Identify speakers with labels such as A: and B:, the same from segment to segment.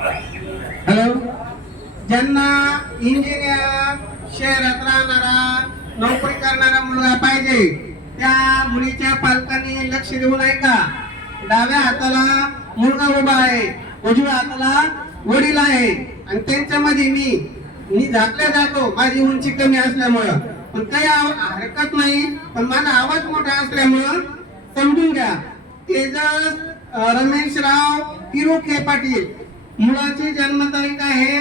A: Hello? ज्यांना engineer शहरात राहणारा नोकरी करणारा मुलगा पाहिजे त्या मुलीच्या पालकांनी लक्ष देऊ नये का? डाव्या हाताला मुलगा उभा आहे उजव्या हाताला वडील आहे. आणि त्यांच्यामध्ये मी मी झाकल्या जातो माझी उंची कमी असल्यामुळं. पण काही हरकत नाही पण माझा आवाज मोठा असल्यामुळं समजून घ्या. तेजस अं, रमेशराव किरोखे पाटील. मुलाची जन्मतारीख आहे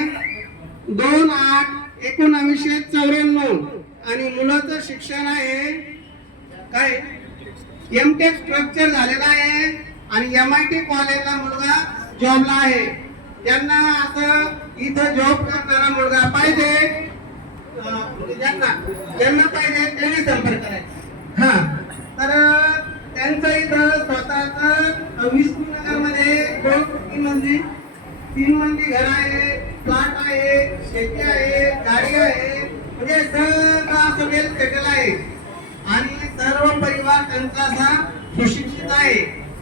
A: दोन आठ एकोणावीसशे चौऱ्याण्णव. आणि मुलाचं शिक्षण आहे काय? एम टेक स्ट्रक्चर झालेला आहे आणि एम आय टी कॉलेजला मुलगा जॉबला आहे. त्यांना असं इथं जॉब करणारा मुलगा पाहिजे. म्हणजे ज्यांना ज्यांना पाहिजे त्यांनी संपर्क करायचा. हा. तर त्यांचं इथं स्वतःच विष्णुनगरमध्ये दोन तीन मजली तीन मंदी घर आहे प्लॉट आहे शेती आहे गाडी आहे. म्हणजे सगळं सगळे सेटल आहे? आणि सर्व परिवार त्यांचा असा सुशिक्षित आहे.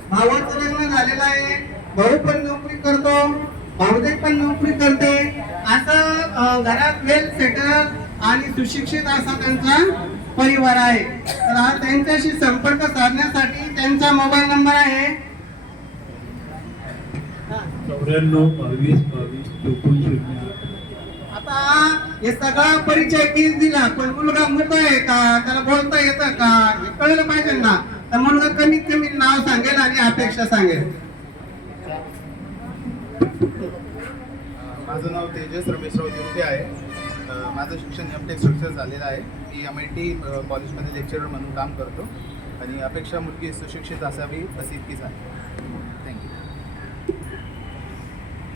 A: भावाचं लग्न झालेलं आहे. भाऊ पण नोकरी करतो. भाऊदे पण नोकरी करते. असं घरात वेल सेटल आणि सुशिक्षित असा त्यांचा परिवार आहे. तर हा त्यांच्याशी संपर्क साधण्यासाठी त्यांचा मोबाईल नंबर आहे.
B: चौऱ्याण्णव बावीस बावीस चोपन्न शून्य.
A: आता हे सगळा परिचय किती दिला पण मुलगा मूर्ख आहे का? त्याला बोलता येतं का? हे कळलं पाहिजे ना. तर मुलगा कमीत कमी नाव सांगेल आणि अपेक्षा सांगेल.
C: माझं नाव तेजस रमेशराव दिरुटे आहे. अ, माझं शिक्षण एम टेक स्ट्रक्चर झालेलं आहे. मी एम आय टी कॉलेजमध्ये लेक्चरर म्हणून काम करतो. आणि अपेक्षा मुलगी सुशिक्षित असावी अशी इतकीच आहे.